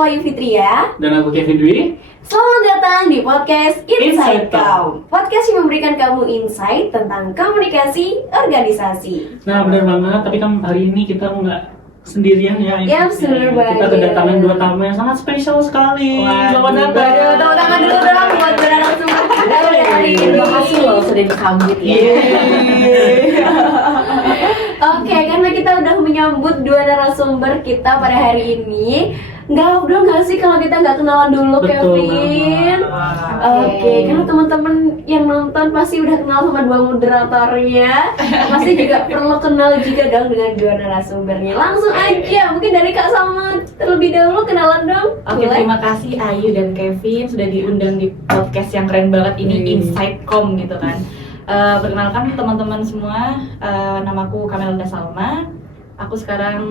aku Ayu Fitria. Dan aku Kevin Dwi. Selamat datang di podcast Insight Insight Kaum. Podcast yang memberikan kamu insight tentang komunikasi organisasi. Nah benar banget, tapi kan hari ini kita nggak sendirian ya. Ya, benar banget. Kita kedatangan dua tamu yang sangat spesial sekali. Selamat datang. Tepuk tangan dulu dong buat narasumber kita hari ini. Terima kasih loh sudah disambut ya. Oke, karena kita udah menyambut dua narasumber kita pada hari ini, nggak udah nggak sih kalau kita nggak kenalan dulu, Betul Kevin? banget. Oke, karena teman-teman yang nonton pasti udah kenal sama dua moderatornya, pasti juga perlu kenal juga dong dengan dua narasumbernya. Langsung aja, mungkin dari Kak Salma terlebih dahulu kenalan dong. Oke, Boleh? terima kasih Ayu dan Kevin sudah diundang di podcast yang keren banget ini, Insightcom gitu kan. Perkenalkan teman-teman semua, namaku Kamelda Salma. Aku sekarang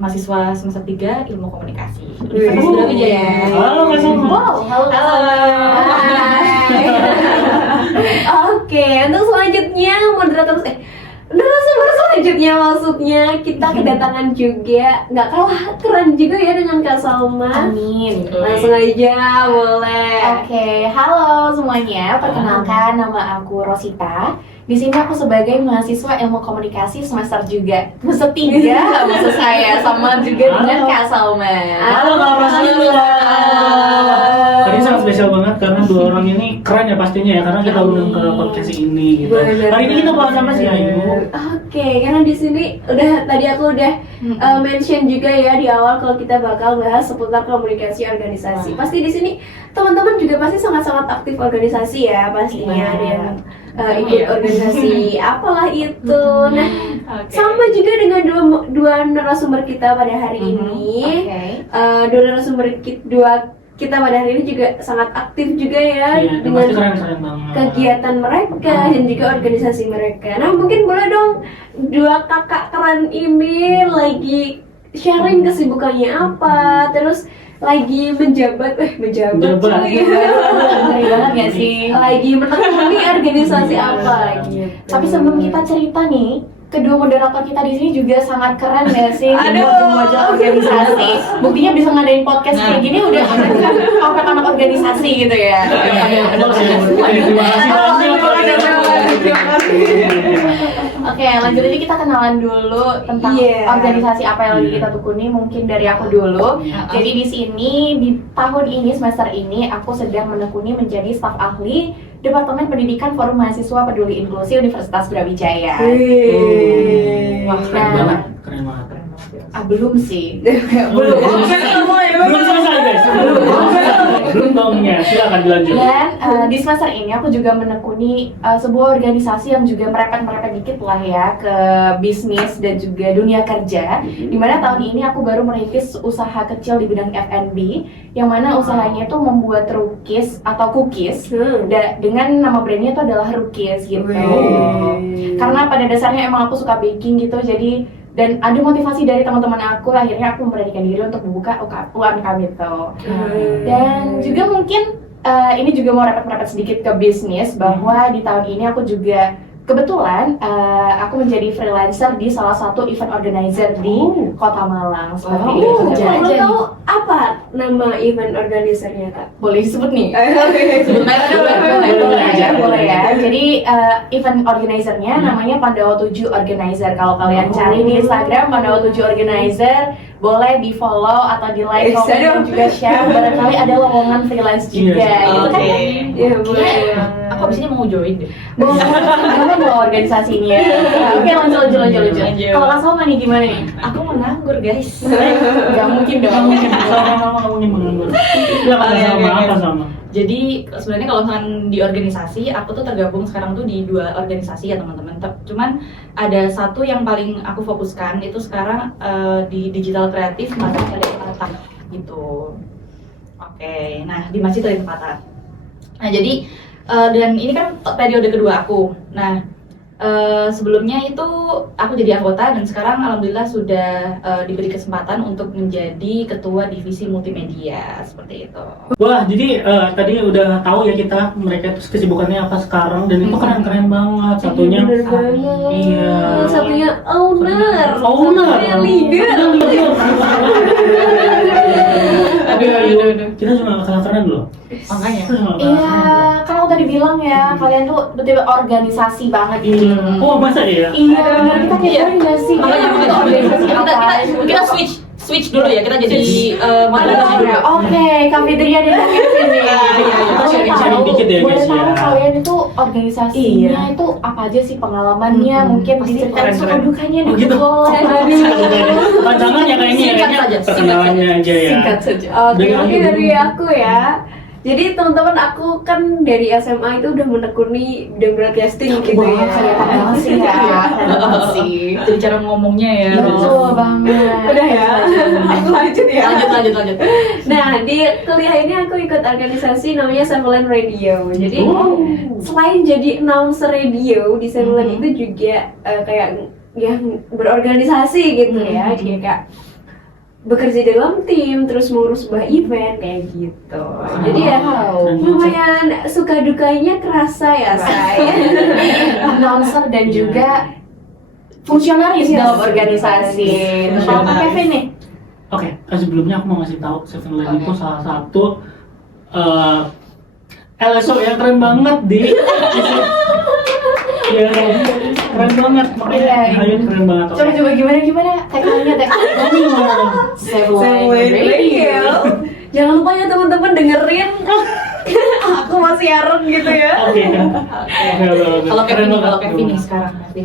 mahasiswa semester 3 Ilmu Komunikasi Universitas Brawijaya. Halo Kak Salma. Wow, halo. Hai. Oke, untuk selanjutnya moderator narasumber selanjutnya maksudnya kita kedatangan juga nggak kalah keren juga ya dengan Kak Salma. Amin. Langsung aja boleh. Oke, halo semuanya. Perkenalkan, nama aku Rosita. Di sini aku sebagai mahasiswa Ilmu Komunikasi semester 3 maksud saya, sama juga dengan Kak Salma. Halo Kak Rosita. Tadi sangat spesial banget karena dua orang ini keren ya pastinya ya, karena kita undang ke podcast ini gitu. Bener. Hari ini kita bahas apa sih Ayu? Oke, karena di sini tadi aku udah mention juga ya di awal kalau kita bakal bahas seputar komunikasi organisasi. Pasti di sini teman-teman juga pasti sangat-sangat aktif organisasi ya pastinya, ada yang ikut organisasi apalah itu. Nah, sama juga dengan dua narasumber kita pada hari ini. Dua narasumber kita pada hari ini juga sangat aktif juga ya, Iya, dengan pasti keren-keren banget. kegiatan mereka dan juga organisasi mereka. Nah, mungkin boleh dong dua kakak keren ini lagi sharing kesibukannya apa, terus lagi menjabat cuy. Ngeri banget gak sih? Lagi menekuni organisasi apa gitu. Tapi sebelum kita cerita nih, kedua moderator kita di sini juga sangat keren ya sih. Aduh. Wajah organisasi. Buktinya bisa ngadain podcast kayak gini udah kan anak organisasi gitu ya. Terima kasih. Oke, lanjut aja kita kenalan dulu tentang organisasi apa yang lagi kita tekuni. Mungkin dari aku dulu. Jadi di sini di tahun ini semester ini aku sedang menekuni menjadi staf ahli Departemen Pendidikan Forum Mahasiswa Peduli Inklusi Universitas Brawijaya. Wah, keren banget. Keren banget. Belum sih. Belum selesai guys. Belum dongnya, silakan dilanjut. Dan di semester ini aku juga menekuni sebuah organisasi yang juga merepet dikit lah ya ke bisnis dan juga dunia kerja. Dimana tahun ini aku baru merintis usaha kecil di bidang F&B, yang mana usahanya itu membuat rukis atau cookies dengan nama brandnya itu adalah Rukis gitu. Karena pada dasarnya emang aku suka baking gitu, jadi dan ada motivasi dari teman-teman aku, akhirnya aku memberanikan diri untuk membuka UMKM itu. Dan juga mungkin ini juga mau repet sedikit ke bisnis, bahwa di tahun ini aku juga kebetulan aku menjadi freelancer di salah satu event organizer di Kota Malang seperti itu. Kalau tahu apa nama event organisernya Kak? Boleh disebut nih? Boleh. Boleh ya. Jadi event organizernya namanya Pandawa 7 Organizer. Kalau kalian cari di Instagram Pandawa 7 Organizer, boleh di follow atau di like, komen dan juga share. Barangkali ada lowongan freelance juga. Gitu kan? Iya, boleh. Aku abis ini mau join deh. Kamu mau organisasinya? Oke, lanjut. Kalau Kak Salma nih gimana nih? Aku menganggur guys. Gak mungkin dong. Sama-sama kamu nih menganggur. Silakan sama apa sama? Jadi sebenarnya kalau misalkan di organisasi, aku tuh tergabung sekarang tuh di 2 organisasi ya teman-teman. Cuman ada satu yang paling aku fokuskan itu sekarang di digital kreatif Masjid Dari Tempatan gitu. Oke, nah di Masjid Dari Tempatan. Nah jadi dan ini kan periode kedua aku. Nah sebelumnya itu aku jadi anggota dan sekarang alhamdulillah sudah diberi kesempatan untuk menjadi ketua divisi multimedia seperti itu. Wah, jadi tadi udah tahu ya mereka itu kesibukannya apa sekarang dan itu keren-keren banget. Satunya Bener banget. Iya. Satunya owner. Owner. Satunya leader. kita cuma gak kalah keren loh. Makanya. Kita cuma gak kalah Iya, keren loh. kan aku tadi bilang ya, kalian tuh betul-betul organisasi banget gitu. Oh masa ya? Iya, benar kita kayak Iya. nggak sih? Makanya Kita organisasi apa kita switch dulu ya, kita jadi moderasi dulu. Oke, kafeteria di dekat sini. Kita sharing-sharing dikit ya, Boleh guys, tahu ya. kalian itu organisasinya Iya. itu apa aja sih pengalamannya? Mungkin pasti diceritain suka keren-keren. dukanya Oh, gitu. boleh. Panjangan ya kayaknya ya, Singkat kayaknya saja, perkenalannya aja ya. Singkat saja. Oke, Dari mungkin aku dari dulu. aku ya. Jadi teman-teman aku kan dari SMA itu udah menekuni bidang broadcasting gitu Wah, ya. kelihatan banget sih ya. Kelihatan banget sih. Jadi cara ngomongnya ya. Betul banget. Udah ya. Aku lanjut ya. Lanjut. Nah, di kuliah ini aku ikut organisasi namanya Semelan Radio. Jadi selain jadi announcer radio di Semelan itu juga kayak yang berorganisasi gitu ya. Jadi kayak bekerja dalam tim, terus mengurus sebuah event kayak gitu. Jadi ya lumayan suka dukanya kerasa ya saya. Announcer dan juga fungsionaris Yes. dalam organisasi. Terus kalau Kak Kevin nih? Oke, sebelumnya aku mau ngasih tahu Seven Line itu salah satu LSO yang keren banget di ya keren banget makanya Iya. ayo keren banget. Coba gimana tagline-nya Semelan Radio. Jangan lupa ya teman-teman dengerin. Aku masih siaran gitu ya. Oke kan. Kalau Keren banget. Kevin nih sekarang. Kevin.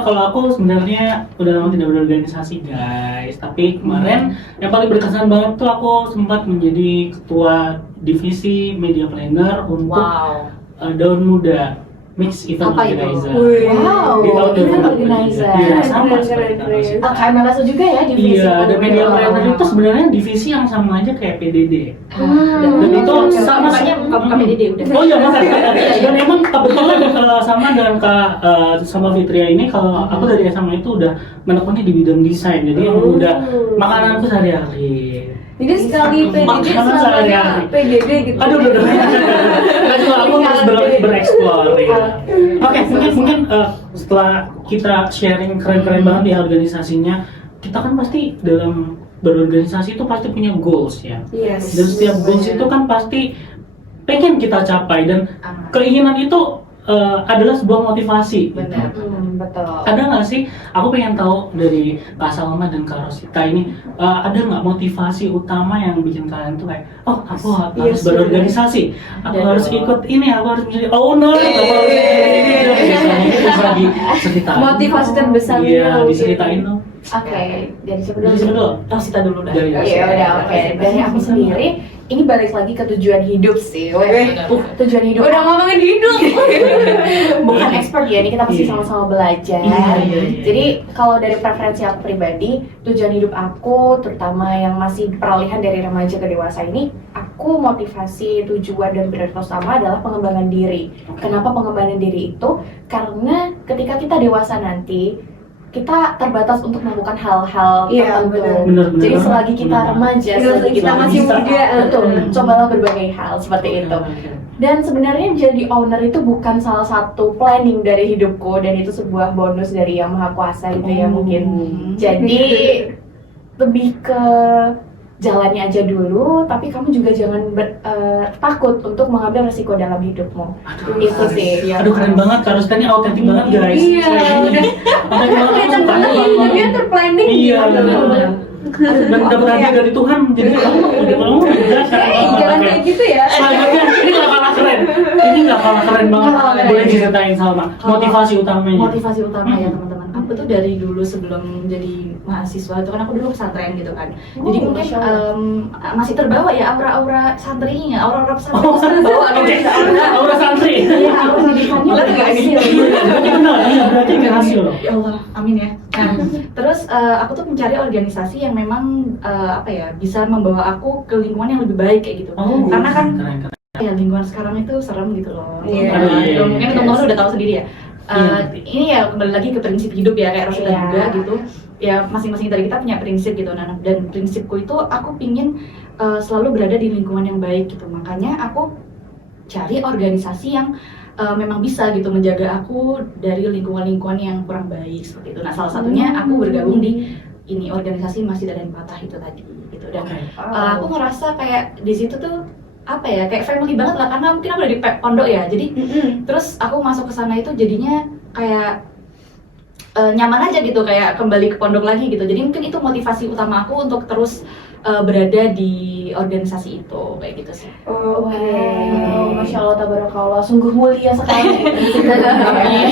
Kalau aku sebenarnya udah lama tidak berorganisasi guys, tapi kemarin yang paling berkesan banget tuh aku sempat menjadi ketua divisi media planner untuk Wow. Daun Muda Mix Event Apa itu? Organizer. Wow, Di tahun event 2023. organizer. Iya, sama Keren, seperti keren, itu sih. keren. KMLS juga ya divisi. Iya, ada media planner itu sebenarnya divisi yang sama aja kayak PDD. Dan itu sama Makanya buka PDD udah. Oh iya, makanya. Dan emang kebetulan kalau sama dengan Kak sama Fitria ini, kalau aku dari SMA itu udah menekuni di bidang desain, jadi emang udah makananku sehari-hari. Jadi sekali PDD Makanan selamanya sehari-hari. PDD gitu. Aduh. Nah, cuma aku harus bereksplor ya. Oke, mungkin setelah kita sharing keren-keren banget di organisasinya, kita kan pasti dalam berorganisasi itu pasti punya goals ya. Yes. Dan setiap goals itu kan pasti pengen kita capai dan keinginan itu adalah sebuah motivasi. Benar. Betul. Ada nggak sih? Aku pengen tahu dari Kak Salma dan Kak Rosita ini ada nggak motivasi utama yang bikin kalian tuh kayak, oh aku harus Yes, berorganisasi, aku Ada harus dong. ikut ini, aku harus menjadi owner, aku harus ini, bisa diceritain. Motivasi terbesarnya Iya, mungkin. diceritain dong. Oke, dari siapa Dari dulu? siapa dulu? Rosita dulu dah. Dari Iya udah oke. Dari aku sendiri, ini balik lagi ke tujuan hidup sih. Tujuan hidup. Udah ngomongin hidup. Bukan expert ya, ini kita pasti Iya. sama-sama belajar. Iya. Jadi kalau dari preferensi aku pribadi, tujuan hidup aku, terutama yang masih peralihan dari remaja ke dewasa ini, aku motivasi, tujuan dan prioritas utama adalah pengembangan diri. Kenapa pengembangan diri itu? Karena ketika kita dewasa nanti, kita terbatas untuk melakukan hal-hal Iya, tertentu. Benar. Jadi selagi kita Benar. remaja, Iya, selagi kita selagi masih bisa. muda, betul, cobalah berbagai hal seperti itu. Dan sebenarnya jadi owner itu bukan salah satu planning dari hidupku, dan itu sebuah bonus dari Yang Maha Kuasa gitu ya mungkin. Jadi lebih ke jalani aja dulu, tapi kamu juga jangan takut untuk mengambil resiko dalam hidupmu. Itu sih. Aduh keren banget, Kak Rosita ini autentik banget guys. Iya, udah. Autentik banget. Kelihatan Aku banget suka. hidupnya terplanning. Iya, gitu. benar. Dan dapat hadiah dari Tuhan, jadi kamu Jangan kayak gitu ya. Selanjutnya, ini nggak kalah keren. Ini nggak kalah keren banget. Nggak kalah keren. Boleh ceritain Salma, motivasi utamanya. Motivasi utama ya teman-teman. Aku tuh dari dulu sebelum jadi mahasiswa itu kan aku dulu pesantren gitu kan. Jadi mungkin Masya Allah. masih terbawa ya aura-aura santrinya, aura-aura pesantren Oh, masih terbawa gitu. Aura santri. Iya, harus jadikannya Bener nggak ini? berhasil. Benar, iya berarti berhasil loh. Ya Allah, amin ya. Nah, terus aku tuh mencari organisasi yang memang apa ya bisa membawa aku ke lingkungan yang lebih baik kayak gitu. Karena kan keren. ya lingkungan sekarang itu serem gitu loh. Iya. Ya, mungkin teman-teman udah tahu sendiri ya. Iya. Ini ya kembali lagi ke prinsip hidup ya kayak Rosita Iya. juga gitu. Ya masing-masing dari kita punya prinsip gitu. Nah, dan prinsipku itu aku pingin selalu berada di lingkungan yang baik gitu. Makanya aku cari organisasi yang memang bisa gitu menjaga aku dari lingkungan-lingkungan yang kurang baik seperti itu. Nah, salah satunya aku bergabung di ini organisasi Masjid Raden Patah itu tadi gitu. Dan Oke. aku ngerasa kayak di situ tuh apa ya, kayak family banget lah, karena mungkin aku udah di pondok ya, jadi terus aku masuk ke sana itu jadinya kayak nyaman aja gitu, kayak kembali ke pondok lagi gitu. Jadi mungkin itu motivasi utama aku untuk terus berada di organisasi itu, kayak gitu sih. Oh, oke. Wow, Masya Allah, tabarakallah, sungguh mulia sekali. Keren banget.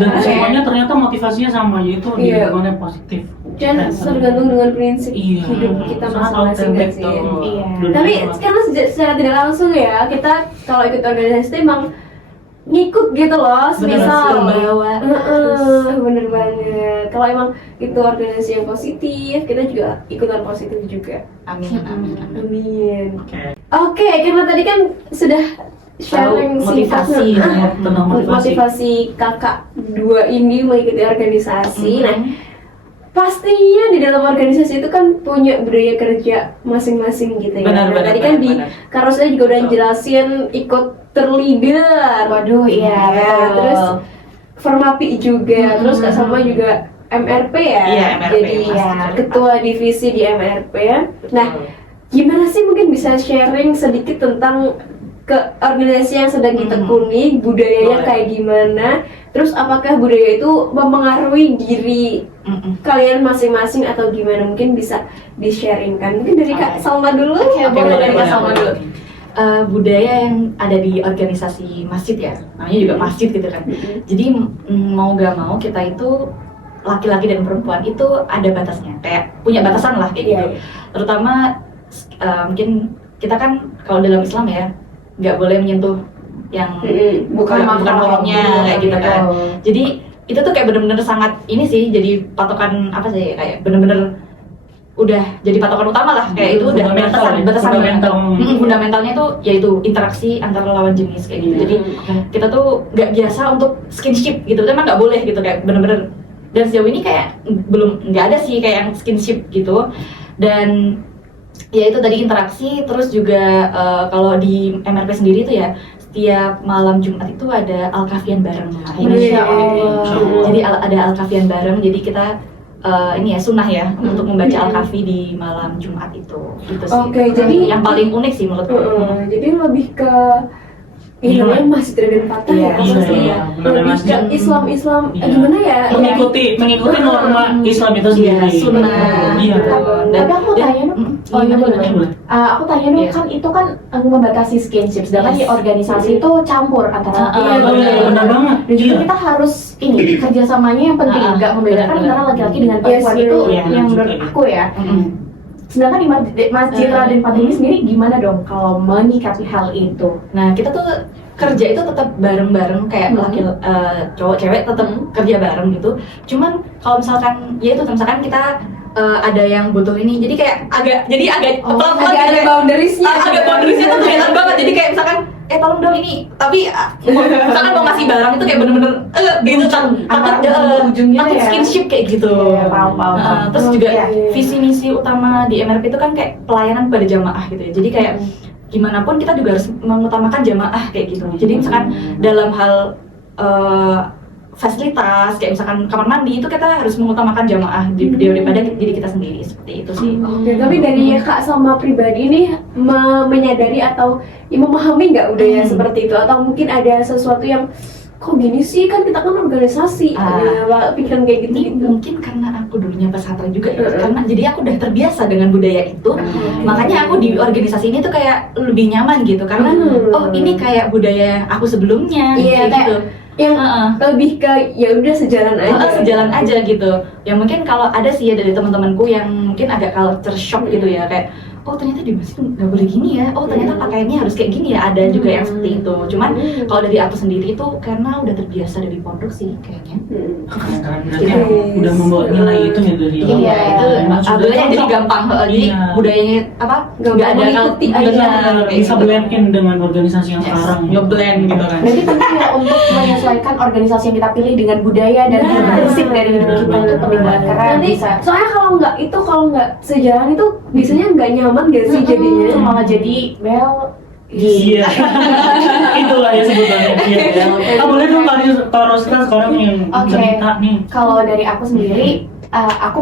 Dan semuanya ternyata motivasinya sama, yaitu di Iya. lingkungan yang positif. Dan tergantung dengan prinsip Iya. hidup kita Sangat masing-masing autentik kan sih. tuh. Iya. Dunia Tapi itu. sekarang secara tidak langsung ya, kita kalau ikut organisasi itu emang ngikut gitu loh, semisal Terbawa. bener banget. Kalau emang itu organisasi yang positif, kita juga ikutan positif juga. Amin, amin, amin. Amin. Oke. Oke, karena tadi kan sudah sharing motivasi, singkat, ya. Tentang motivasi kakak dua ini mengikuti organisasi. Nah, pastinya di dalam organisasi itu kan punya budaya kerja masing-masing gitu ya. Benar, Nah, benar, tadi kan benar, di benar. Karosnya juga udah jelasin ikut terlibat. Waduh, iya, Ya, betul. terus Formapi juga, terus Kak Salma juga MRP ya. Iya, MRP, Jadi Mas. ya, ketua divisi di MRP ya. Nah, gimana sih mungkin bisa sharing sedikit tentang ke organisasi yang sedang ditekuni, budayanya Boleh. kayak gimana? Terus apakah budaya itu mempengaruhi diri kalian masing-masing atau gimana? Mungkin bisa di-sharingkan. Mungkin dari Kak Oke. Salma dulu. Oke, boleh dari Kak Salma dulu. Budaya yang ada di organisasi masjid ya, namanya juga masjid gitu kan. Jadi mau gak mau kita itu laki-laki dan perempuan itu ada batasnya, kayak punya batasan lah kayak gitu. Iya. Terutama mungkin kita kan kalau dalam Islam ya nggak boleh menyentuh yang bukan mahramnya kayak gitu kan. Jadi itu tuh kayak bener-bener sangat ini sih, jadi patokan apa sih, kayak bener-bener udah jadi patokan utama lah, kayak itu udah Fundamental ya, batasan fundamental. fundamentalnya itu yaitu interaksi antara lawan jenis kayak gitu. Jadi kita tuh nggak biasa untuk skinship gitu, emang nggak boleh gitu, kayak bener-bener. Dan sejauh ini kayak nggak ada sih kayak yang skinship gitu. Dan ya itu tadi interaksi, terus juga kalau di MRP sendiri tuh ya setiap malam Jumat itu ada Al-Kafian bareng. Nah, ini Masya Allah. jadi ada Al-Kafian bareng, jadi kita ini ya sunnah ya untuk membaca Al-Kafi di malam Jumat itu. Gitu sih. Oke, jadi- yang paling unik sih menurutku. Jadi lebih ke ini Iya. namanya Masjid Raden Patah ya, Iya, pasti iya, ya. benar, Lebih ke masjid. Islam Iya. gimana ya? mengikuti norma Islam itu sendiri. Iya, sunnah. Iya. Tapi aku mau tanya dong. Oh iya, boleh. Boleh. Aku tanya dong, Iya. kan itu kan membatasi skinship, sedangkan Yes. di organisasi itu campur antara laki Iya, dan perempuan. benar banget. Dan juga Iya. kita harus ini kerjasamanya yang penting, nggak membedakan benar, antara benar. laki-laki dengan Yes, perempuan itu iya, yang juga, menurut iya. aku ya. Mm-mm. Sedangkan di Masjid Raden Patah ini sendiri gimana dong kalau menyikapi hal itu? Nah, kita tuh kerja itu tetap bareng-bareng, kayak cowok cewek tetap kerja bareng gitu. Cuman kalau misalkan ya itu misalkan kita ada yang butuh ini, jadi kayak agak pelan-pelan Agak gitu, ada kayak- boundariesnya. agak boundariesnya tuh kelihatan banget. Jadi kayak misalkan tolong dong ini, tapi misalkan mau ngasih barang itu kayak bener-bener gitu kan, takut ujung gitu takut ya. skinship kayak gitu. Iya, paham. Terus juga Iya. visi misi utama di MRP itu kan kayak pelayanan pada jamaah gitu ya. Jadi kayak gimana pun kita juga harus mengutamakan jamaah kayak gitu. Jadi misalkan dalam hal fasilitas kayak misalkan kamar mandi itu kita harus mengutamakan jamaah daripada diri kita sendiri, seperti itu sih. Oke, tapi dari Kak Salma pribadi nih menyadari atau memahami nggak budaya seperti itu, atau mungkin ada sesuatu yang kok gini sih, kan kita kan organisasi, ada pikiran kayak gitu Ini gitu. mungkin karena aku dulunya pesantren juga ya, karena jadi aku udah terbiasa dengan budaya itu, makanya aku di organisasi ini tuh kayak lebih nyaman gitu, karena oh ini kayak budaya aku sebelumnya, Iya, kayak gitu. yang lebih ke ya udah sejalan aja. Sejalan aja gitu. Ya mungkin kalau ada sih ya dari teman-temanku yang mungkin agak culture shock gitu ya, kayak oh ternyata di masjid nggak boleh gini ya, oh ternyata pakaiannya harus kayak gini ya, ada juga yang seperti itu. Cuman kalau dari aku sendiri itu karena udah terbiasa dari pondok sih kayaknya. Keren, berarti udah membawa nilai itu ya dari awal. Iya, itu alhamdulillah jadi gampang. Jadi Iya. budayanya apa? Nggak ada mengikuti aja. Benar, bisa blend in dengan organisasi yang sekarang. Nge-blend gitu kan. Berarti penting ya untuk menyesuaikan organisasi yang kita pilih dengan budaya dan prinsip dari hidup kita itu penting banget karena Nanti bisa soalnya kalau nggak sejalan itu biasanya nggak nyaman gak sih jadinya? malah jadi Iya. Itulah ya sebutannya. Iya. Boleh dong tadi Taros kan sekarang yang Oke. cerita nih. Kalau dari aku sendiri aku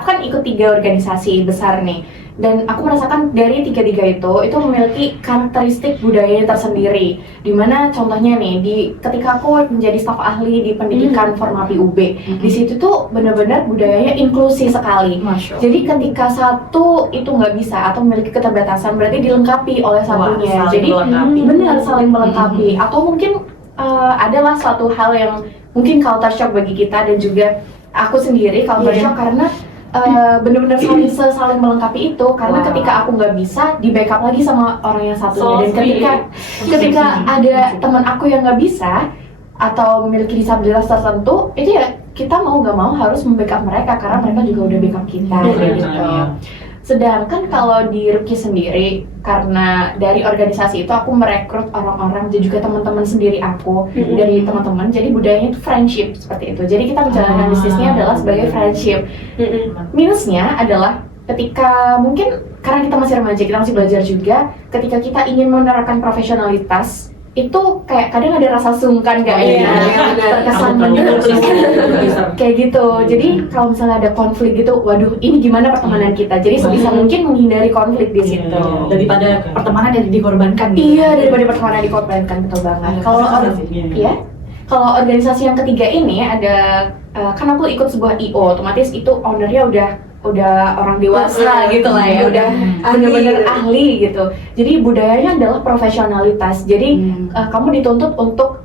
kan ikut 3 organisasi besar nih, dan aku merasakan dari tiga itu memiliki karakteristik budaya tersendiri. Dimana contohnya nih, ketika aku menjadi staf ahli di pendidikan Formapi UB, di situ tuh benar-benar budayanya inklusi sekali. Jadi ketika satu itu nggak bisa atau memiliki keterbatasan, berarti dilengkapi oleh satunya. Saling Jadi melengkapi. benar saling melengkapi. Atau mungkin adalah suatu hal yang mungkin culture shock bagi kita dan juga aku sendiri culture shock karena benar-benar saling melengkapi itu, karena ketika aku nggak bisa di backup lagi sama orang yang satunya, dan ketika ada teman aku yang nggak bisa atau memiliki disabilitas tertentu, itu ya kita mau nggak mau harus membackup mereka karena mereka juga udah backup kita gitu. Sedangkan kalau di Ruki sendiri, karena dari organisasi itu aku merekrut orang-orang dan juga teman-teman sendiri aku dari teman-teman, jadi budayanya itu friendship seperti itu. Jadi kita menjalankan bisnisnya adalah sebagai friendship. Minusnya adalah ketika mungkin karena kita masih remaja, kita masih belajar juga, ketika kita ingin menerapkan profesionalitas, itu kayak kadang ada rasa sungkan gak ya, terkesan kayak gitu. Jadi kalau misalnya ada konflik gitu, waduh ini gimana pertemanan kita, jadi sebisa mungkin menghindari konflik di situ Daripada pertemanan yang dikorbankan gitu. Iya, daripada pertemanan dikorbankan, betul banget. Kalau organisasi yang ketiga ini ada, kan aku ikut sebuah IO, otomatis itu ownernya udah orang dewasa gitu lah ya, udah bener-bener ahli gitu. Jadi budayanya adalah profesionalitas. Jadi kamu dituntut untuk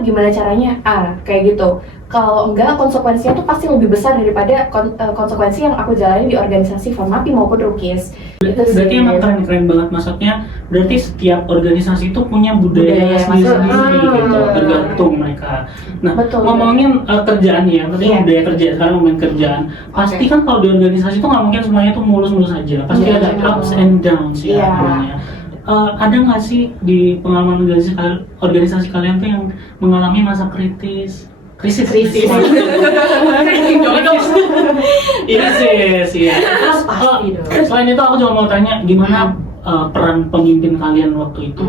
gimana caranya kayak gitu. Kalau enggak, konsekuensinya tuh pasti lebih besar daripada konsekuensi yang aku jalani di organisasi Formapi maupun Rukis. Berarti emang keren banget, maksudnya berarti setiap organisasi itu punya budaya sendiri gitu, tergantung mereka. Nah, ngomongin kerjaan ya, tadi budaya kerja, sekarang ngomongin kerjaan. Pasti kan kalau di organisasi itu nggak mungkin semuanya tuh mulus-mulus aja, pasti ada ups and downs ya namanya. Ada nggak sih di pengalaman organisasi kalian tuh yang mengalami masa krisis? Krisis. Iya. Selain itu aku juga mau tanya gimana peran pemimpin kalian waktu itu.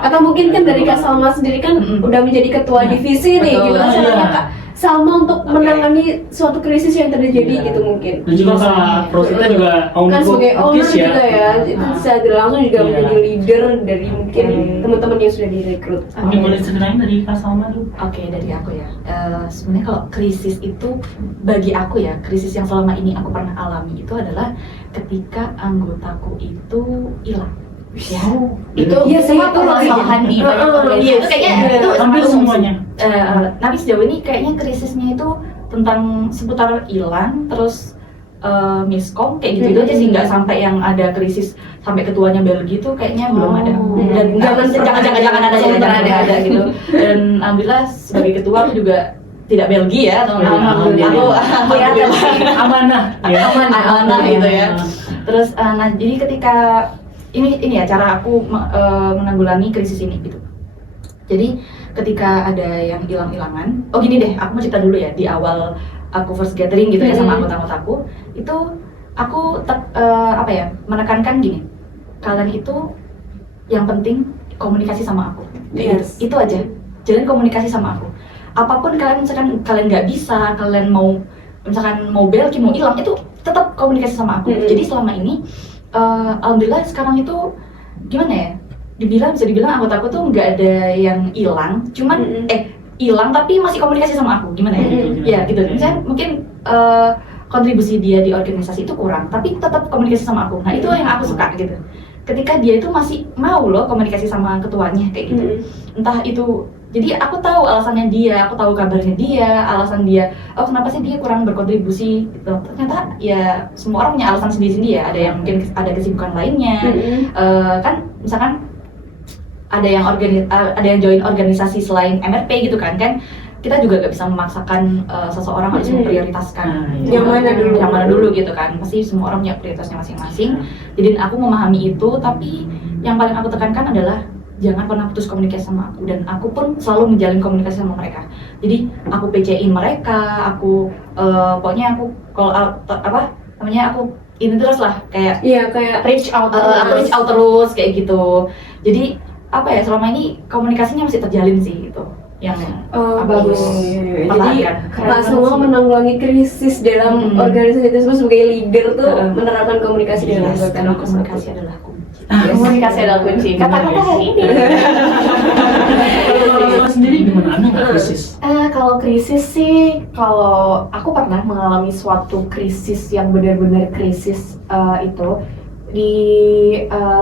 Atau mungkin kan dari Kak Salma sendiri kan udah menjadi ketua divisi nih, gimana caranya Kak Salma untuk menangani suatu krisis yang terjadi gitu mungkin. Dan juga Kak Rosita juga kan sebagai owner juga ya, itu secara langsung juga menjadi leader dari mungkin teman-teman yang sudah direkrut. Mungkin boleh ceritain dari Kak Salma dulu. Oke, dari aku ya. Sebenarnya kalau krisis itu bagi aku ya, krisis yang selama ini aku pernah alami itu adalah ketika anggotaku itu hilang. Ya, itu semua permasalahan di itu kayaknya itu hampir semuanya. Tapi sejauh ini kayaknya krisisnya itu tentang seputar hilang, terus miskom kayak gitu aja sih, nggak sampai yang ada krisis sampai ketuanya bel gitu, kayaknya belum ada. Dan jangan ada gitu. Dan alhamdulillah sebagai ketua aku juga tidak Belgi ya, alhamdulillah. Aku amanah gitu ya. Terus jadi ketika ini ya cara aku menanggulangi krisis ini gitu. Jadi ketika ada yang hilang-hilangan, gini deh, aku mau cerita dulu ya, di awal aku first gathering gitu ya sama anggota-anggotaku, itu aku menekankan gini, kalian itu yang penting komunikasi sama aku. Itu aja, jangan komunikasi sama aku. Apapun misalkan kalian nggak bisa, kalian mau belki mau hilang, itu tetap komunikasi sama aku. Jadi selama ini alhamdulillah sekarang itu gimana ya, bisa dibilang anggotaku tuh nggak ada yang hilang, cuman hilang tapi masih komunikasi sama aku, gimana ya, gitu. Misalnya mungkin kontribusi dia di organisasi itu kurang, tapi tetap komunikasi sama aku. Nah itu yang aku suka gitu, ketika dia itu masih mau loh komunikasi sama ketuanya kayak gitu. Entah itu, jadi aku tahu alasannya dia, aku tahu kabarnya dia, alasan dia, kenapa sih dia kurang berkontribusi gitu. Ternyata ya semua orang punya alasan sendiri-sendiri ya, ada yang mungkin ada kesibukan lainnya, kan misalkan ada yang join organisasi selain MRP gitu kan kita juga gak bisa memaksakan seseorang harus memprioritaskan yang mana dulu gitu kan, pasti semua orang punya prioritasnya masing-masing. Jadi aku memahami itu, tapi yang paling aku tekankan adalah jangan pernah putus komunikasi sama aku, dan aku pun selalu menjalin komunikasi sama mereka. Jadi aku PC-in mereka, aku pokoknya aku kalau aku ini terus lah, kayak reach out terus kayak gitu. Jadi selama ini komunikasinya masih terjalin sih gitu. yang bagus. Jadi pertahankan. Kak Salma menanggulangi krisis dalam organisasi tersebut sebagai leader tuh menerapkan komunikasi dengan Yes, anggota. karena komunikasi adalah kunci. Komunikasi adalah kunci. Kata-kata hari ini. Kalau Salma sendiri gimana? Ada nggak krisis? Kalau krisis sih, kalau aku pernah mengalami suatu krisis yang benar-benar krisis itu di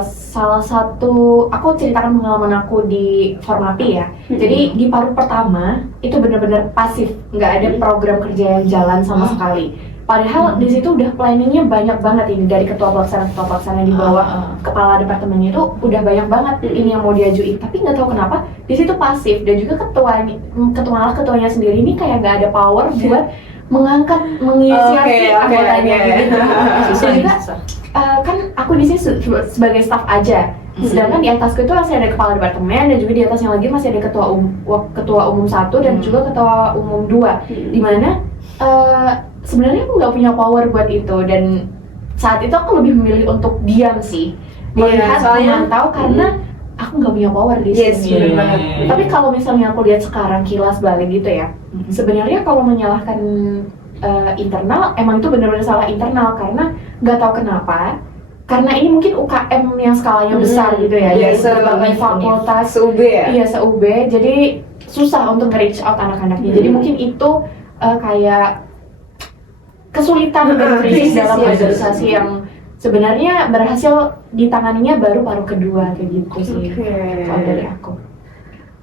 salah satu, aku ceritakan pengalaman aku di Formapi ya. Jadi di paruh pertama itu benar-benar pasif, nggak ada program kerja yang jalan sama sekali. Padahal di situ udah planningnya banyak banget ini dari ketua pelaksana yang di bawah kepala departemennya itu udah banyak banget ini yang mau diajuin. Tapi nggak tahu kenapa di situ pasif, dan juga ketuanya sendiri ini kayak nggak ada power buat menginisiasi anggotanya gitu. Dan juga kan aku di sini sebagai staff aja. Sedangkan di atasku itu masih ada kepala departemen, dan juga di atasnya lagi masih ada ketua umum 1 dan juga ketua umum 2. Dimana sebenarnya aku nggak punya power buat itu, dan saat itu aku lebih memilih untuk diam sih, melihat, memantau, karena aku nggak punya power di sini. bener banget. Tapi kalau misalnya aku lihat sekarang kilas balik gitu ya, sebenarnya kalau menyalahkan internal, emang itu benar-benar salah internal, karena nggak tahu kenapa. Karena ini mungkin UKM yang skalanya besar gitu ya, Iya, berbagai fakultas, se-UB ya? iya se-UB, jadi susah untuk nge-reach out anak-anaknya. Jadi mungkin itu kayak kesulitan dan krisis dalam organisasi yang sebenarnya berhasil ditanganinya baru paruh kedua kayak gitu sih. Kalau dari aku.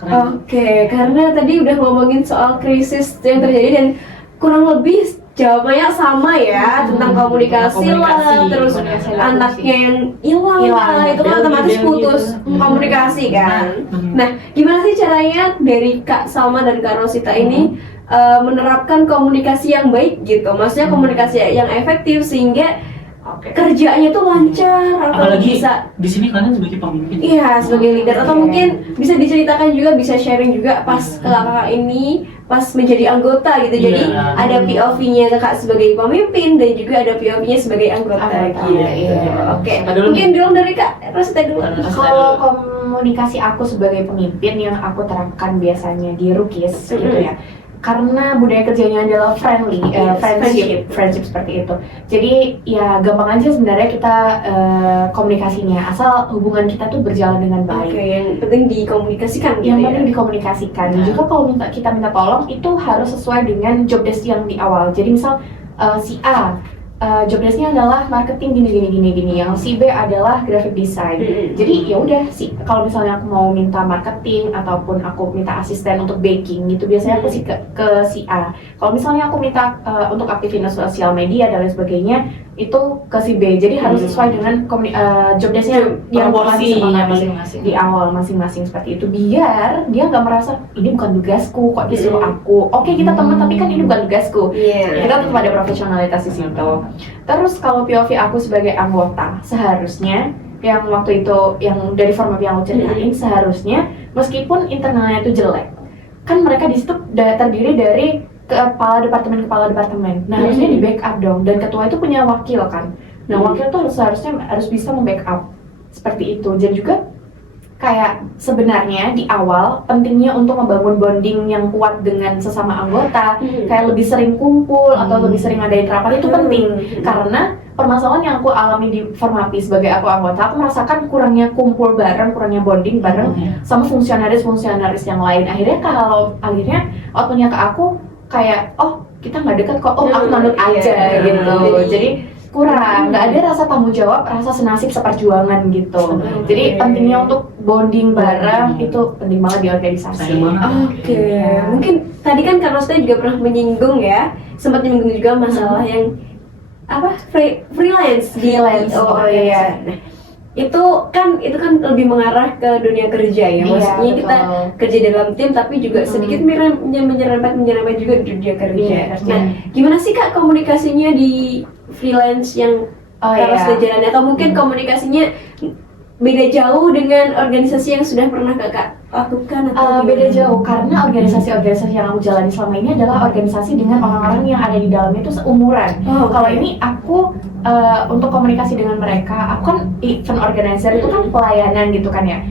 Oke, karena tadi udah ngomongin soal krisis yang terjadi dan kurang lebih jawabannya sama ya, tentang komunikasi lah, terus anaknya yang hilang lah, itu kan otomatis putus komunikasi kan. Nah, gimana sih caranya dari Kak Salma dan Kak Rosita ini menerapkan komunikasi yang baik gitu? Maksudnya komunikasi yang efektif sehingga kerjanya tuh lancar, atau Apalagi bisa di sini kalian sebagai pemimpin. iya sebagai leader, atau mungkin bisa diceritakan juga, bisa sharing juga pas kakak ini pas menjadi anggota gitu. Jadi Iya. ada POV-nya kakak sebagai pemimpin dan juga ada POV-nya sebagai anggota gitu. Oke, mungkin dulu dari Kak Rosita dulu. Kalau komunikasi aku sebagai pemimpin yang aku terapkan biasanya di Rukis gitu ya, karena budaya kerjanya adalah friendly, friendship seperti itu. Jadi ya gampang aja sebenarnya kita komunikasinya, asal hubungan kita tuh berjalan dengan baik. Oke, yang penting dikomunikasikan gitu Yang ya. penting dikomunikasikan. Dan juga kalau kita minta tolong itu harus sesuai dengan job desk yang di awal. Jadi misal si A job desk-nya adalah marketing gini, yang si B adalah graphic design. Jadi ya udah sih, kalau misalnya aku mau minta marketing ataupun aku minta asisten untuk baking gitu, biasanya aku sih ke si A. Kalau misalnya aku minta untuk aktifin sosial media dan lain sebagainya, itu ke si B. Jadi harus sesuai dengan job desk-nya yang telah disepakati masing-masing di awal masing-masing, seperti itu, biar dia nggak merasa ini bukan tugasku kok disuruh aku. Oke, kita teman tapi kan ini bukan tugasku. Iya. Kita tetap ada profesionalitas di situ. Terus kalau POV aku sebagai anggota, seharusnya yang waktu itu yang dari format yang aku ceritain, seharusnya meskipun internalnya itu jelek, kan mereka di situ terdiri dari kepala departemen. Nah, harusnya di backup dong, dan ketua itu punya wakil kan. Nah, wakil itu seharusnya harus bisa membackup seperti itu. Jadi juga kayak sebenarnya di awal pentingnya untuk membangun bonding yang kuat dengan sesama anggota, kayak lebih sering kumpul atau lebih sering ngadain rapat itu penting. Karena permasalahan yang aku alami di Formapi sebagai aku anggota, aku merasakan kurangnya kumpul bareng, kurangnya bonding bareng sama fungsionaris yang lain. Akhirnya outputnya ke aku kayak, oh kita nggak dekat kok, oh aku manut aja gitu. Jadi kurang, nggak ada rasa tanggung jawab, rasa senasib seperjuangan gitu. Jadi pentingnya untuk bonding bareng itu penting banget di organisasi. Oke, mungkin tadi kan Kak Rosita juga pernah menyinggung ya, sempat menyinggung juga masalah yang apa freelance. Oh iya. Nah, itu kan lebih mengarah ke dunia kerja ya. Maksudnya kita kerja dalam tim tapi juga sedikit menyerempet juga di dunia kerja. Nah, gimana sih Kak komunikasinya di freelance yang harus jalannya, atau mungkin komunikasinya beda jauh dengan organisasi yang sudah pernah Kakak lakukan atau beda jauh, karena organisasi yang aku jalani selama ini adalah organisasi dengan orang-orang yang ada di dalamnya itu seumuran. Kalau ini aku untuk komunikasi dengan mereka, aku kan event organizer itu kan pelayanan gitu kan ya.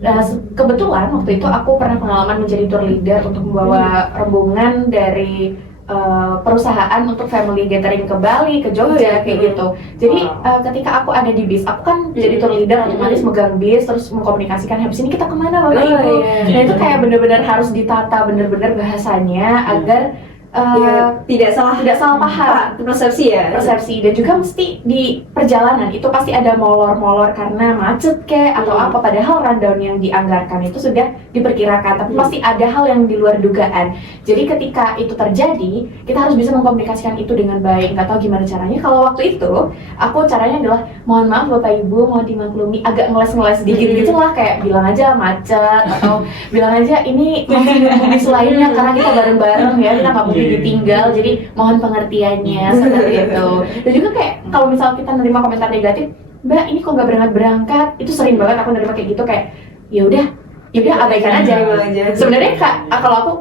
Nah, kebetulan waktu itu aku pernah pengalaman menjadi tour leader untuk membawa rombongan dari perusahaan untuk family gathering ke Bali, ke Jogja, kayak gitu. Jadi ketika aku ada di bis, aku kan jadi tour leader, otomatis megang bis, terus mengkomunikasikan habis ini kita kemana Bapak Ibu. Nah itu kayak bener-bener harus ditata bener-bener bahasanya agar tidak salah paham persepsi dan juga mesti di perjalanan itu pasti ada molor-molor karena macet atau apa, padahal rundown yang dianggarkan itu sudah diperkirakan, tapi pasti ada hal yang di luar dugaan. Jadi ketika itu terjadi, kita harus bisa mengkomunikasikan itu dengan baik. Nggak tahu gimana caranya. Kalau waktu itu aku caranya adalah mohon maaf Bapak Ibu, mohon dimaklumi, agak ngeles-ngeles dikit gitu lah, kayak bilang aja macet atau bilang aja ini masih nunggu bis lainnya karena kita bareng-bareng ya, kita nggak mungkin ditinggal, jadi mohon pengertiannya seperti itu. Dan juga kayak kalau misal kita nerima komentar negatif, Mbak ini kok nggak berangkat, itu sering banget aku nerima kayak gitu, kayak ya udah abaikan aja. Sebenarnya kalau aku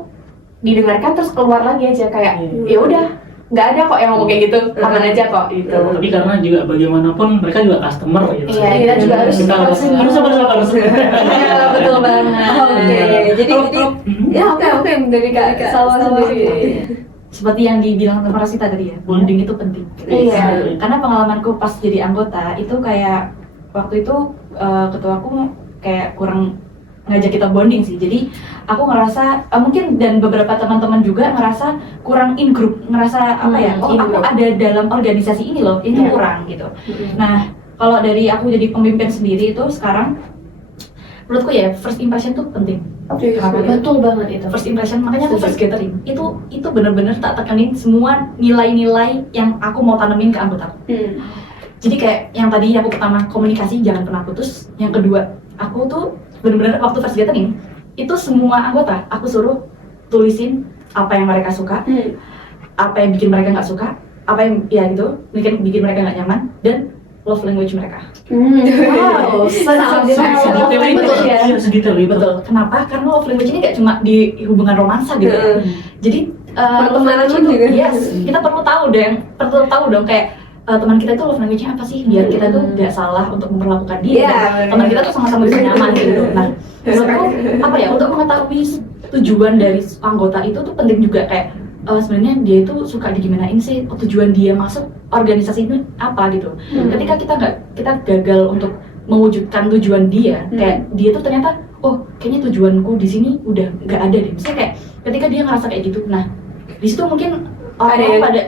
didengarkan terus keluar lagi aja kayak ya udah nggak ada kok yang ngomong kayak gitu, aman aja kok gitu. Tapi karena juga bagaimanapun mereka juga customer gitu. Iya, kita juga harus sabar. Iya, betul banget. Oke, dari Kak Salwa sendiri. Seperti yang dibilang teman Rosita tadi ya, bonding itu penting. Iya. Karena pengalamanku pas jadi anggota itu kayak waktu itu ketuaku kayak kurang ngajak kita bonding sih. Jadi aku ngerasa mungkin dan beberapa teman-teman juga ngerasa kurang in group, ngerasa apa ya? Oh, aku ada dalam organisasi ini loh, itu kurang gitu. Nah, kalau dari aku jadi pemimpin sendiri itu sekarang menurutku ya first impression tuh penting. Betul banget itu. First impression, makanya aku first gathering itu bener-bener tak tekenin semua nilai-nilai yang aku mau tanemin ke anggotaku. Jadi kayak yang tadi aku pertama komunikasi jangan pernah putus. Yang kedua aku tuh bener-bener waktu first gathering itu semua anggota aku suruh tulisin apa yang mereka suka, apa yang bikin mereka nggak suka, apa yang ya gitu bikin mereka nggak nyaman, dan love language mereka. Wow, sedetail itu. Betul. Kenapa? Karena love language ini gak cuma di hubungan romansa gitu. Jadi pertemanan juga. Yes, kita perlu tahu dong kayak teman kita itu love language-nya apa sih, biar kita tuh gak salah untuk memperlakukan dia. Teman kita tuh sama-sama bisa nyaman gitu. Nah, menurutku apa ya, untuk mengetahui tujuan dari anggota itu tuh penting juga kayak sebenarnya dia itu suka digimanain sih, tujuan dia masuk organisasi itu apa gitu. Ketika kita gagal untuk mewujudkan tujuan dia, kayak dia tuh ternyata kayaknya tujuanku di sini udah nggak ada deh. Misalnya kayak ketika dia ngerasa kayak gitu, nah di situ mungkin orang pada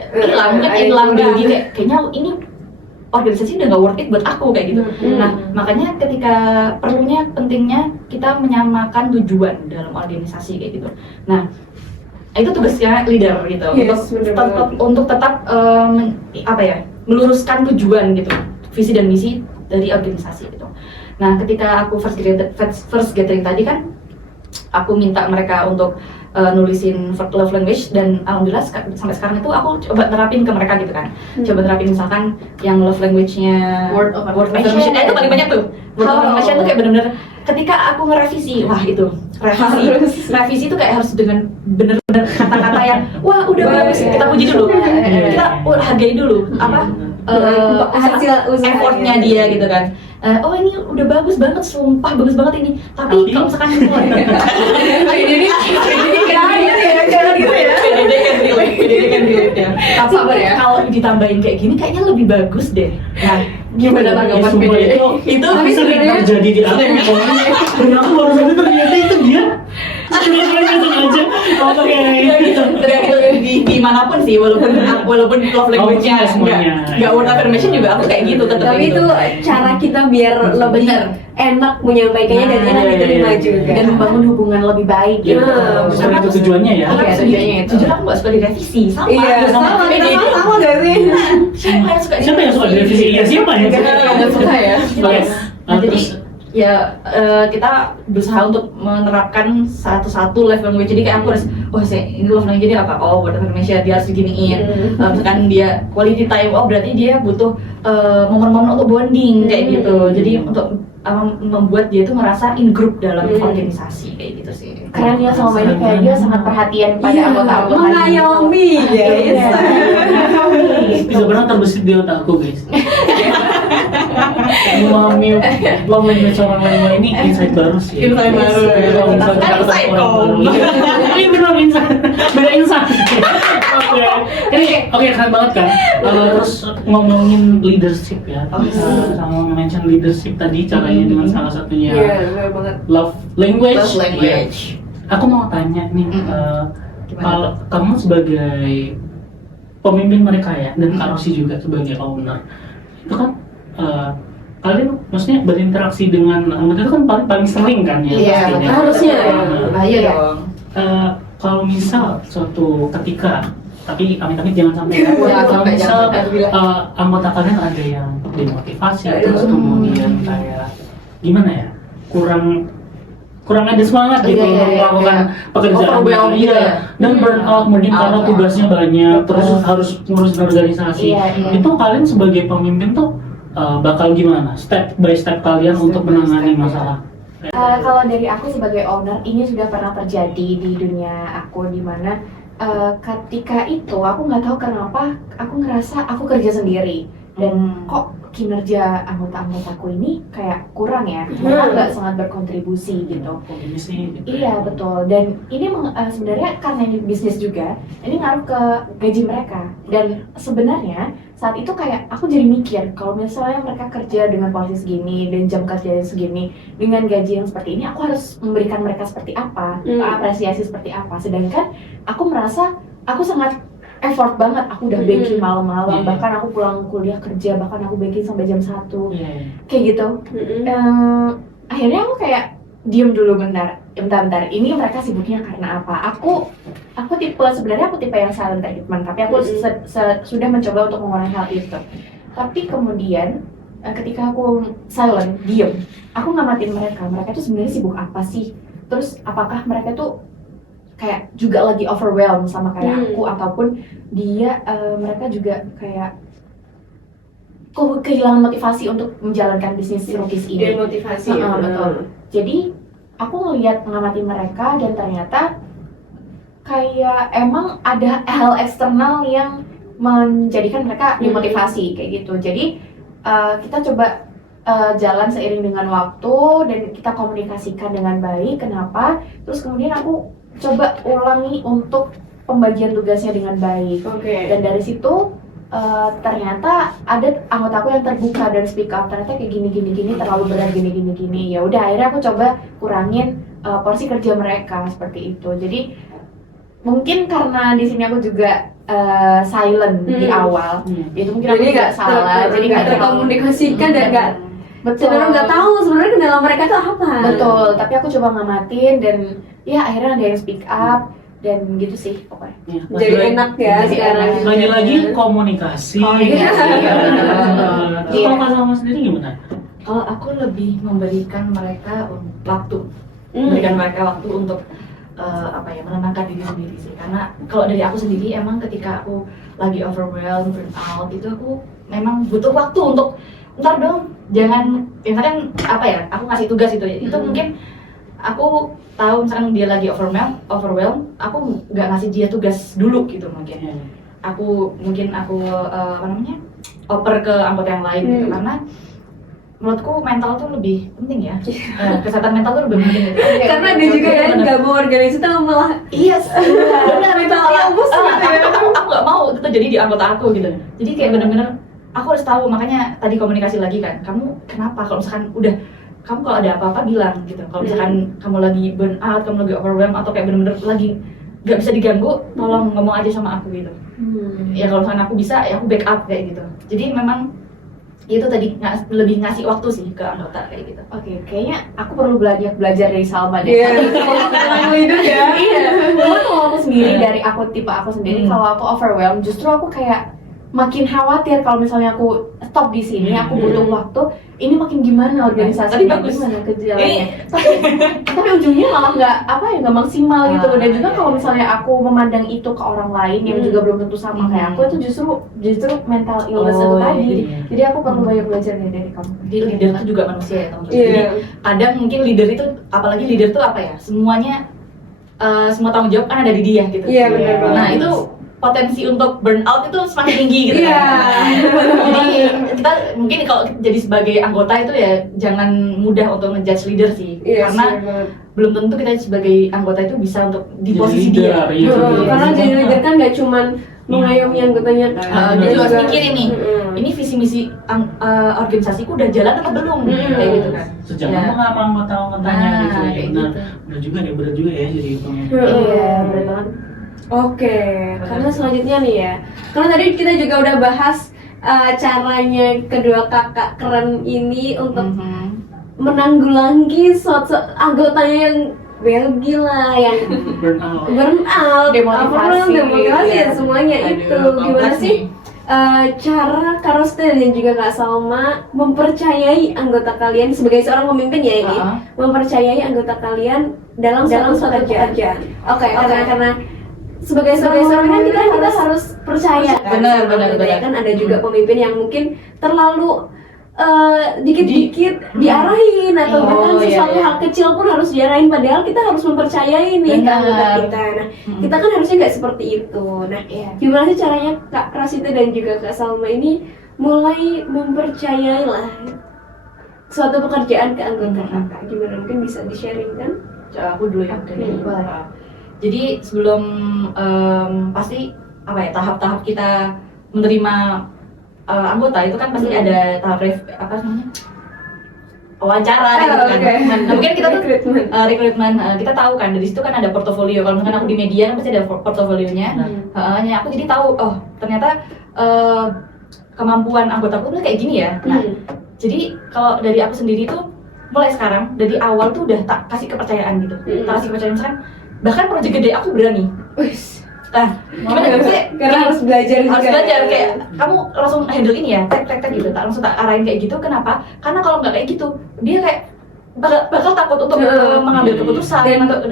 hilang biologi kayaknya ini organisasi udah nggak worth it buat aku kayak gitu. Nah makanya ketika pentingnya kita menyamakan tujuan dalam organisasi kayak gitu. Nah itu tugasnya leader gitu, untuk tetap meluruskan tujuan gitu, visi dan misi dari organisasi gitu. Nah ketika aku first gathering tadi kan aku minta mereka untuk nulisin love language, dan alhamdulillah sampai sekarang itu aku coba terapin ke mereka gitu kan. Coba terapin misalkan yang love language-nya word of affirmation, itu paling banyak tuh. Word of affirmation itu kayak bener-bener ketika aku ngerevisi, wah itu revisi itu kayak harus dengan bener-bener kata-kata yang wah udah bagus, kita puji dulu, kita hargai dulu hasil effortnya dia gitu kan. Ini udah bagus banget, sumpah bagus banget ini. Tapi kalau misalkan Tapi kalau ditambahin kayak gini kayaknya lebih bagus deh. Nah, gimana tanggapan itu sering terjadi di aku. Dan aku baru sadar ternyata itu dia. Dimanapun sih, walaupun love language-nya nggak word affirmation juga aku kayak gitu tetap. Tapi itu cara kita biar lebih enak menyampaikannya dan enak diterima juga, dan membangun hubungan lebih baik gitu. Karena itu tujuannya ya. Iya, tujuannya itu. Jujur aku nggak suka direvisi, sama nggak sih? Siapa yang suka direvisi? Ya siapa yang suka ya? Nah, jadi ya kita berusaha untuk menerapkan satu-satu love language. Jadi kayak aku harus, ini love language jadi apa? Word affirmation dia harus diginiin. Misalkan dia quality time, berarti dia butuh momen-momen untuk bonding kayak gitu. Jadi untuk membuat dia tuh merasa in group dalam organisasi kayak gitu sih. Keren ya, selama ini kayak dia sangat perhatian pada anggota-anggota. Mengayomi, guys. Bisa pernah terbesit di otakku, guys. memahami love language orang lain ini insight baru sih. Insight baru. Kalau misalnya kita Kan ketemu insight orang dong. baru. Ini benar insight, beda insight. Oke, ini oke keren banget kan. Terus ngomongin leadership ya, sama mention leadership tadi caranya dengan salah satunya Iya, benar banget. love language. Love language. Iya. Aku mau tanya nih, Gimana? kalau kamu sebagai pemimpin mereka ya, dan Karosi juga sebagai owner, itu kan kalian maksudnya berinteraksi dengan anggota itu kan paling sering kan ya? Iya, pastinya. harusnya. Iya dong. Kalau misal suatu ketika, tapi amit-amit jangan sampai ya. Jangan Kalau sampai, misal jangan sampai. anggota kalian ada yang demotivasi, Ya, terus kemudian kayak gimana ya, kurang ada semangat gitu Iya, untuk iya, melakukan iya. pekerjaan Overwhelmed gitu ya. dan burnout mungkin karena Iya. tugasnya banyak, Betul. terus harus ngurusin organisasi. Iya, iya. Itu kalian sebagai pemimpin tuh bakal gimana? Step by step kalian Step untuk by menangani step, ya. masalah. Kalau dari aku sebagai owner, ini sudah pernah terjadi di dunia aku, dimana ketika itu aku nggak tahu kenapa aku ngerasa aku kerja sendiri dan kok kinerja anggota-anggotaku ini kayak kurang ya, mereka nggak sangat berkontribusi gitu. Ini sih. Gitu. Iya betul, dan ini sebenarnya karena ini bisnis juga, ini ngaruh ke gaji mereka. Dan sebenarnya saat itu kayak aku jadi mikir, kalau misalnya mereka kerja dengan porsi segini dan jam kerjanya segini dengan gaji yang seperti ini, aku harus memberikan mereka seperti apa, apresiasi seperti apa. Sedangkan aku merasa aku sangat effort banget, aku udah baking malam-malam, Iya. bahkan aku pulang kuliah kerja, bahkan aku baking sampai jam 1 Iya. kayak gitu. Akhirnya aku kayak diem dulu bentar, ini mereka sibuknya karena apa? Aku sebenarnya aku tipe yang silent treatment, tapi aku sudah mencoba untuk mengurangi hal itu. Tapi kemudian ketika aku silent, diem, aku ngamatin mereka tuh sebenarnya sibuk apa sih? Terus apakah mereka tuh kayak juga lagi overwhelmed sama kayak aku, ataupun mereka juga kayak kehilangan motivasi untuk menjalankan bisnis Rukis ini. Demotivasi. Betul. Jadi aku ngelihat mengamati mereka dan ternyata kayak emang ada hal eksternal yang menjadikan mereka dimotivasi kayak gitu. Jadi kita coba jalan seiring dengan waktu dan kita komunikasikan dengan baik. Kenapa? Terus kemudian aku coba ulangi untuk pembagian tugasnya dengan baik. Oke. Dan dari situ ternyata ada anggotaku yang terbuka dan speak up, ternyata kayak gini terlalu berat gini. Ya udah akhirnya aku coba kurangin porsi kerja mereka seperti itu. Jadi mungkin karena di sini aku juga silent di awal, itu mungkin aku nggak salah, jadi nggak terkomunikasikan dan nggak betul, cenderung nggak tahu sebenarnya kendala mereka itu apa. betul. Tapi aku coba ngamatin dan ya akhirnya ada yang speak up dan gitu sih pokoknya. Iya, Jadi enak ya Jadi sekarang. enak. Lagi-lagi komunikasi. Komunikasi, Iya. Iya. Kalau Kak Salma sendiri gimana? Kalau aku lebih memberikan mereka waktu, memberikan mereka waktu untuk menenangkan diri sendiri sih. Karena kalau dari aku sendiri emang ketika aku lagi overwhelmed, burn out, itu aku memang butuh waktu untuk ntar dong, jangan misalkan aku ngasih tugas itu mungkin aku tahu misalkan dia lagi overwhelmed, aku nggak ngasih dia tugas dulu gitu mungkin. Aku oper ke anggota yang lain gitu, karena menurutku mental tuh lebih penting ya. Kesehatan mental tuh lebih penting gitu. Karena dia juga ya nggak mau organisasi tapi malah Iya, benar itu Mental illness gitu ya. aku nggak mau itu jadi di anggota aku gitu. Jadi kayak benar-benar aku harus tahu, makanya tadi komunikasi lagi kan. Kamu kenapa kalau misalkan udah kamu kalau ada apa-apa bilang gitu. Kalau misalkan kamu lagi burn out, kamu lagi overwhelmed atau kayak benar-benar lagi nggak bisa diganggu, tolong ngomong aja sama aku gitu. Ya kalau misalkan aku bisa, ya aku backup kayak gitu. Jadi memang itu tadi lebih ngasih waktu sih ke anggota kayak gitu. Oke, kayaknya aku perlu belajar dari Salma deh. Iya. Kalau hidup ya. Iya, karena kalau aku sendiri dari tipe aku sendiri, kalau aku overwhelmed, justru aku kayak makin khawatir kalau misalnya aku stop di sini, aku butuh waktu. Ini makin gimana Tapi organisasinya, bagus. gimana kejalannya. Tapi ujungnya malah nggak maksimal gitu. Dan juga kalau misalnya aku memandang itu ke orang lain yang juga belum tentu sama kayak aku, itu justru mental illness itu tadi. Jadi aku perlu banyak belajar nih dari kamu. Jadi leader itu juga manusia ya teman-teman. Iya. Jadi kadang mungkin leader itu, apalagi leader itu semuanya semua tanggung jawab kan ada di dia gitu. Iya, benar banget. Nah itu potensi untuk burnout itu semakin tinggi gitu Iya. kan. Jadi kita mungkin kalau jadi sebagai anggota itu ya jangan mudah untuk ngejudge leader sih, Iya karena sih, banget. belum tentu kita sebagai anggota itu bisa untuk di Jadi posisi leader, dia. iya. Karena jadi leader kan gak cuman mengayomi anggotanya kan. Dia juga harus juga- mikirin nih, ini visi misi organisasiku udah jalan atau belum, kayak gitu kan. Sejalan Ya. apa sama anggota-anggotanya Nah, gitu ya. kayak Benar. gitu. Benar juga ya jadi pemimpin. Iya, bener banget. Oke, karena selanjutnya nih ya, karena tadi kita juga udah bahas caranya kedua kakak keren ini untuk menanggulangi suatu anggotanya yang belgi lah, yang Burnout. burnout, Demotivasi. demotivasi Iya. dan semuanya Aduh, itu. Gimana kompleks sih nih. cara Kak Roste dan juga Kak Salma mempercayai anggota kalian sebagai seorang pemimpin ya ini, mempercayai anggota kalian dalam suatu pekerjaan. Oke, karena sebagai seorang kan kita harus percaya kan Benar, sama benar, anggota, ya benar. kan ada juga pemimpin yang mungkin terlalu dikit-dikit diarahin atau Oh, bahkan iya, sesuatu iya. hal kecil pun harus diarahin, padahal kita harus mempercayai nih ke Benar. anggota kita. Nah, kita kan harusnya nggak seperti itu. Nah, gimana sih caranya Kak Rasita dan juga Kak Salma ini mulai mempercayai lah suatu pekerjaan ke anggota kakak? Gimana, mungkin bisa di-sharing kan? Coba aku dulu ya. Boleh. Jadi sebelum pasti apa ya tahap-tahap kita menerima anggota itu kan pasti ada tahap apa namanya wawancara gitu kan. Nah, mungkin kita tuh rekrutmen kita tahu kan dari situ kan ada portofolio. Kalau misalkan aku di media kan pasti ada portofolionya. Aku jadi tahu oh ternyata kemampuan anggotaku tuh kayak gini ya. Nah, jadi kalau dari aku sendiri tuh mulai sekarang dari awal tuh udah tak kasih kepercayaan gitu. Tak kasih kepercayaan misalkan bahkan proyek gede aku berani. Wih, Nah, gimana sih? karena harus belajar juga. Harus belajar kayak kamu langsung handle ini ya, tek gitu, tak langsung tak arahin kayak gitu. Kenapa? Karena kalau nggak kayak gitu, dia kayak bakal takut untuk mengambil keputusan Dan atau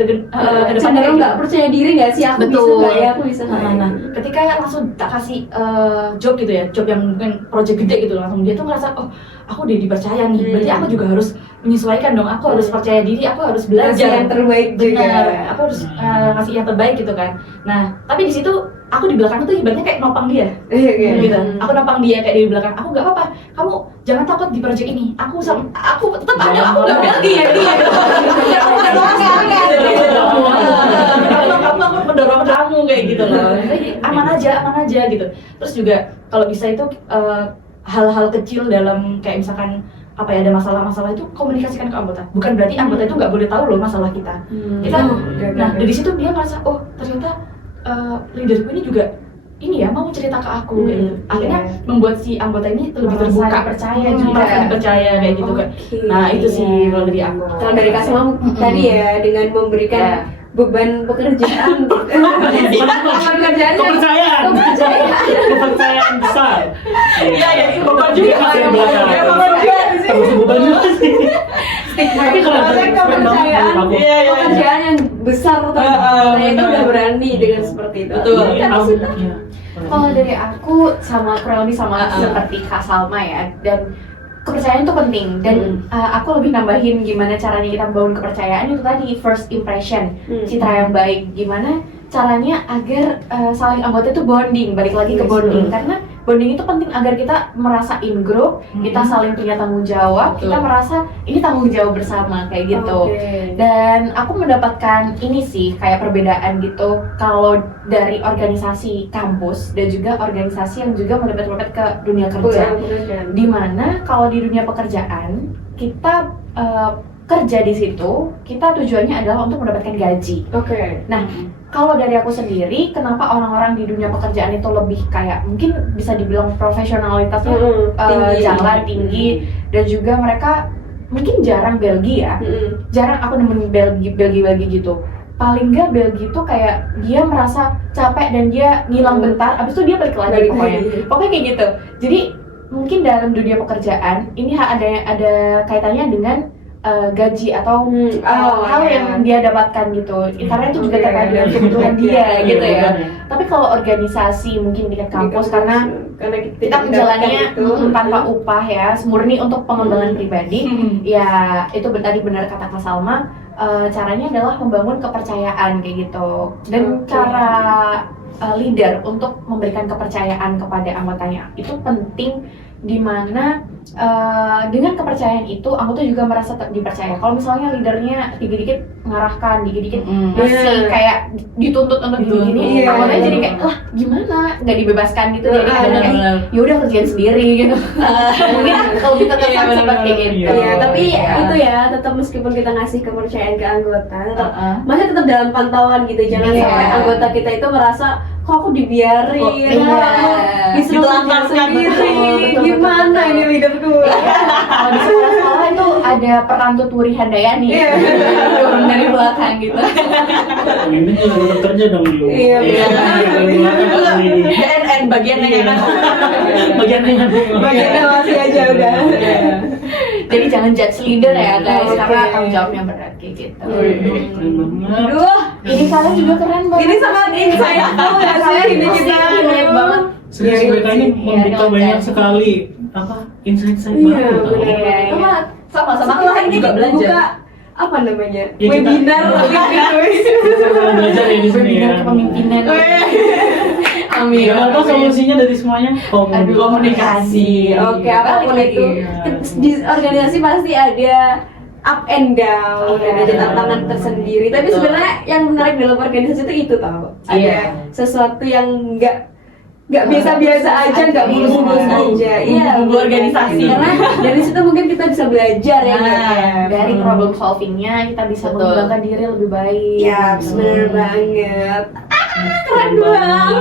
cenderung nggak percaya diri nggak sih, aku bisa nggak ya, aku bisa nggak ya? Nah, ketika langsung tak kasih job gitu ya, job yang mungkin project gede gitu, langsung dia tuh ngerasa oh aku udah dipercaya nih, berarti aku juga harus menyesuaikan dong, aku harus percaya diri, aku harus Kasih belajar yang terbaik juga. Benar, aku harus ngasih yang terbaik gitu kan. Nah, tapi di situ aku di belakang tuh ibaratnya kayak nopang dia, gitu. Aku nopang dia kayak di belakang. Aku nggak apa-apa. Kamu jangan takut di project ini. Aku tetap ada. Aku nggak belgi ya dia. Aku nggak aku mendorong kamu kayak gitu loh. Jadi aman aja gitu. Terus juga kalau bisa itu hal-hal kecil dalam kayak misalkan apa ya ada masalah-masalah itu komunikasikan ke anggota. Bukan berarti anggota itu nggak boleh tahu loh masalah kita. Nah dari situ dia merasa oh ternyata leaderku ini juga ini ya mau cerita ke aku kayak gitu. Akhirnya membuat si anggota ini lebih Merasa terbuka, dipercaya juga. merasa dipercaya kayak gitu kan. Nah itu sih kalau dari aku. Kalau dari Kak Salma tadi ya, dengan memberikan beban pekerjaan Kepercayaan besar. Iya itu beban juga. Terus beban juga sih. Tapi kalau kepercayaan pekerjaan yang besar ternyata itu udah berani dengan seperti itu. Betul. Kalau dari aku sama kurang lebih sama seperti Kak Salma ya, dan kepercayaan itu penting dan aku lebih nambahin gimana caranya kita bangun kepercayaan itu tadi first impression, citra yang baik, gimana caranya agar saling anggota itu bonding, balik lagi ke bonding karena bonding itu penting agar kita merasa in group, kita saling punya tanggung jawab, kita merasa ini tanggung jawab bersama kayak gitu. Dan aku mendapatkan ini sih kayak perbedaan gitu kalau dari organisasi kampus dan juga organisasi yang juga merepet-repet ke dunia kerja. Dimana kalau di dunia pekerjaan kita kerja di situ, kita tujuannya adalah untuk mendapatkan gaji. Nah, kalau dari aku sendiri, kenapa orang-orang di dunia pekerjaan itu lebih kayak mungkin bisa dibilang profesionalitasnya jalan tinggi dan juga mereka mungkin jarang belgi ya, jarang aku nemuin belgi gitu. Paling nggak belgi itu kayak dia merasa capek dan dia ngilang bentar, abis itu dia balik lagi pokoknya kayak gitu. Jadi mungkin dalam dunia pekerjaan ini ada kaitannya dengan gaji atau hal yang dia dapatkan gitu, karena itu juga terkait dengan kebutuhan dia gitu ya. Tapi kalau organisasi mungkin di kampus karena kita menjalannya tanpa upah ya, murni untuk pengembangan pribadi. Ya itu tadi benar kata Kak Salma, caranya adalah membangun kepercayaan kayak gitu. Dan cara leader untuk memberikan kepercayaan kepada anggotanya itu penting, dimana dengan kepercayaan itu anggota juga merasa dipercaya. Kalau misalnya leadernya dikit-dikit mengarahkan, dikit-dikit masih kayak dituntut untuk gini-gini, anggotanya jadi kayak lah gimana, nggak dibebaskan gitu, jadi kayak ya udah kerjain sendiri gitu. Mungkin kalau kita tetap seperti itu. Iya, tapi itu ya tetap meskipun kita ngasih kepercayaan ke anggota, tetap masih tetap dalam pantauan gitu. Jangan sampai anggota kita itu merasa kok aku dibiarin, aku disuruh kerja sendiri, gimana ini leaderku? Kalau di sekolah itu ada peran Tuturi Handayani turun dari belakang gitu. Ini juga tetap kerja dong. Iya, Dan bagiannya kan. Bagiannya masih aja udah. Jadi jangan judge leader ya guys, karena tanggung jawabnya berat kayak gitu. Aduh, Ini kalian juga keren banget. ini sangat insightful ya sih ini kita. Keren banget. Serius mereka ini membuka banyak sekali insight-insight baru. Iya. Sama-sama Setelah kita ini juga belajar. buka apa namanya? Ya, kita- Webinar Kita belajar ya di sini ya. Webinar kepemimpinan. Amin. Gak apa solusinya dari semuanya? Komunikasi. Oke, apapun Balik itu lagi. di organisasi pasti ada up and down, ada tantangan tersendiri. Tapi sebenarnya yang menarik dalam organisasi itu tau, ada sesuatu yang nggak biasa-biasa aja, nggak mulus-mulus aja. Iya, Organisasi. Karena dari situ mungkin kita bisa belajar ya. Kak, ya. Dari problem solvingnya kita bisa Betul. mengembangkan diri lebih baik. Ya, bener banget. Keren banget.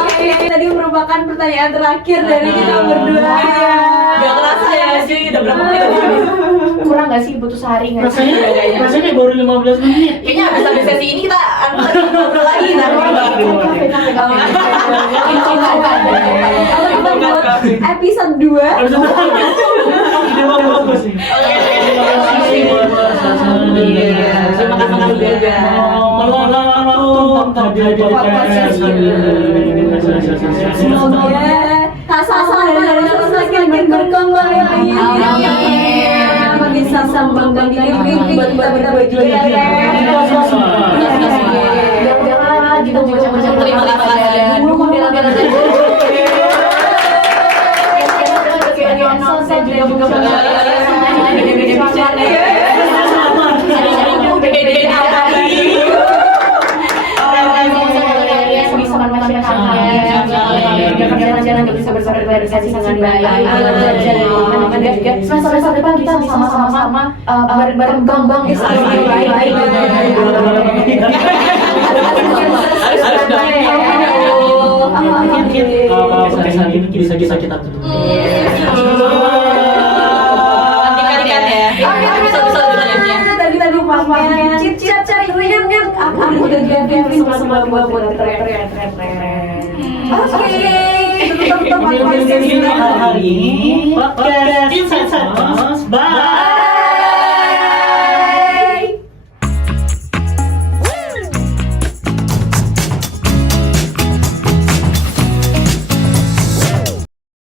Oke, tadi merupakan pertanyaan terakhir dari kita berdua ya. Gak kerasa ya sih, udah berapa menit? Kurang nggak sih, butuh sehari nggak sih? Rasanya baru 15 menit. Kayaknya habis sesi ini kita ngobrol lagi. Kalau kita buat episode 2 Harus ada lagi. Ide bagus nih. Terima kasih juga. semoga tak sama dan semakin berkembang lagi. Bisa sambangkan diri buat kita baju ya. Jangan gitu macam-macam. Terima kasih. Dulu model-model aja. Saya juga jalan-jalan nggak bisa bersosialisasi dengan baik, semester depan kita sama-sama berkembang di sana baik. Bisa kita tutup. Gantikan ya. Bisa lanjutnya. Tadi pakai cicit cari ringan kan aku udah jadi semua buat keren. Oke, tutup Hari ini podcast